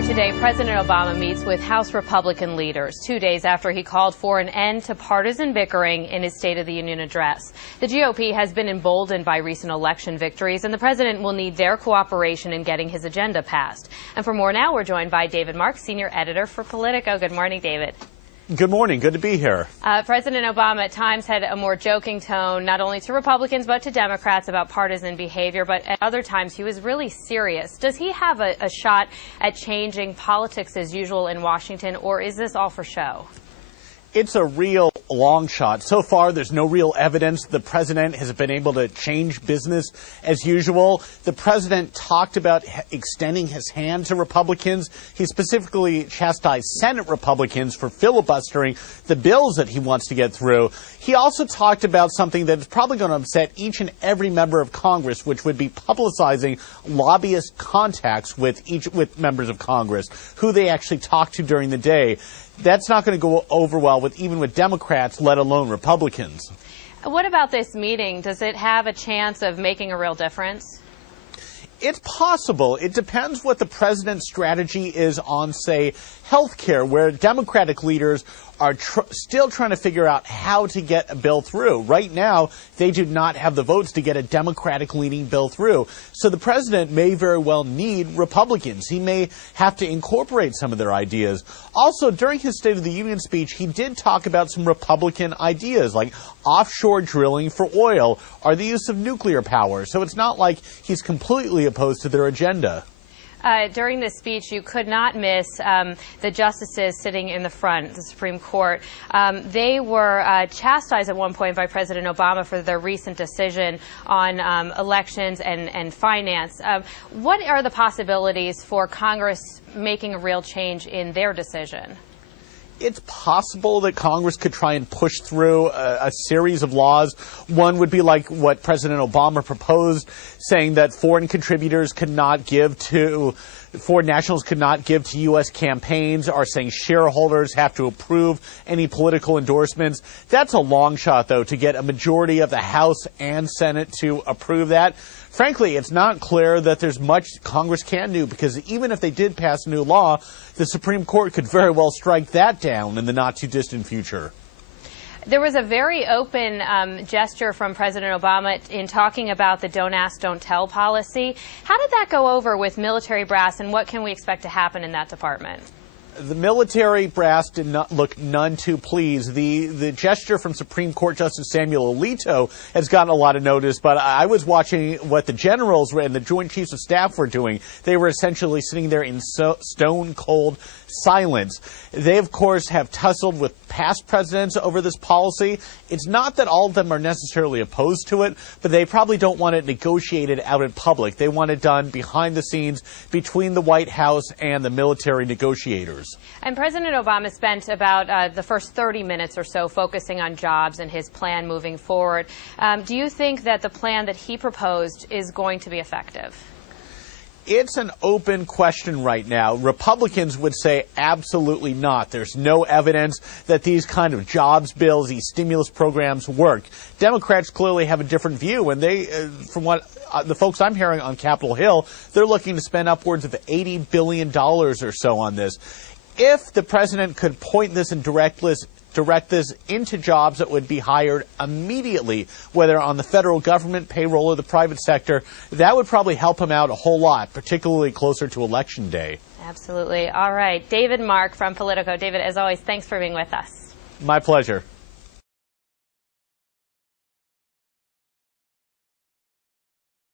Later today, President Obama meets with House Republican leaders 2 days after he called for an end to partisan bickering in his State of the Union address. The GOP has been emboldened by recent election victories, and the president will need their cooperation in getting his agenda passed. And for more now, we're joined by David Marks, senior editor for Politico. Good morning, David. Good morning. Good to be here. President Obama at times had a more joking tone, not only to Republicans but to Democrats about partisan behavior, but at other times he was really serious. Does he have a shot at changing politics as usual in Washington, or is this all for show? It's a real long shot. So far, there's no real evidence the president has been able to change business as usual. The president talked about extending his hand to Republicans. He specifically chastised Senate Republicans for filibustering the bills that he wants to get through. He also talked about something that is probably going to upset each and every member of Congress, which would be publicizing lobbyist contacts with members of Congress, who they actually talk to during the day. That's not going to go over well even with Democrats, let alone Republicans. What about this meeting? Does it have a chance of making a real difference? It's possible. It depends what the president's strategy is on, say, health care, where Democratic leaders are still trying to figure out how to get a bill through. Right now, they do not have the votes to get a Democratic-leaning bill through. So the president may very well need Republicans. He may have to incorporate some of their ideas. Also, during his State of the Union speech, he did talk about some Republican ideas, like offshore drilling for oil or the use of nuclear power. So it's not like he's completely opposed to their agenda. During this speech, you could not miss the justices sitting in the front, the Supreme Court. They were chastised at one point by President Obama for their recent decision on elections and finance. What are the possibilities for Congress making a real change in their decision? It's possible that Congress could try and push through a series of laws. One would be like what President Obama proposed, saying that foreign nationals could not give to U.S. campaigns, or saying shareholders have to approve any political endorsements. That's a long shot, though, to get a majority of the House and Senate to approve that. Frankly, it's not clear that there's much Congress can do, because even if they did pass a new law, the Supreme Court could very well strike that down in the not-too-distant future. There was a very open gesture from President Obama in talking about the don't ask, don't tell policy. How did that go over with military brass, and what can we expect to happen in that department? The military brass did not look none too pleased. The gesture from Supreme Court Justice Samuel Alito has gotten a lot of notice, but I was watching what the generals and the Joint Chiefs of Staff were doing. They were essentially sitting there in stone-cold silence. They, of course, have tussled with past presidents over this policy. It's not that all of them are necessarily opposed to it, but they probably don't want it negotiated out in public. They want it done behind the scenes between the White House and the military negotiators. And President Obama spent about the first 30 minutes or so focusing on jobs and his plan moving forward. Do you think that the plan that he proposed is going to be effective? It's an open question right now. Republicans would say absolutely not. There's no evidence that these kind of jobs bills, these stimulus programs work. Democrats clearly have a different view, and they, from what the folks I'm hearing on Capitol Hill, they're looking to spend upwards of $80 billion or so on this. If the president could point this and direct this into jobs that would be hired immediately, whether on the federal government payroll or the private sector, that would probably help him out a whole lot, particularly closer to Election Day. Absolutely. All right. David Mark from Politico. David, as always, thanks for being with us. My pleasure.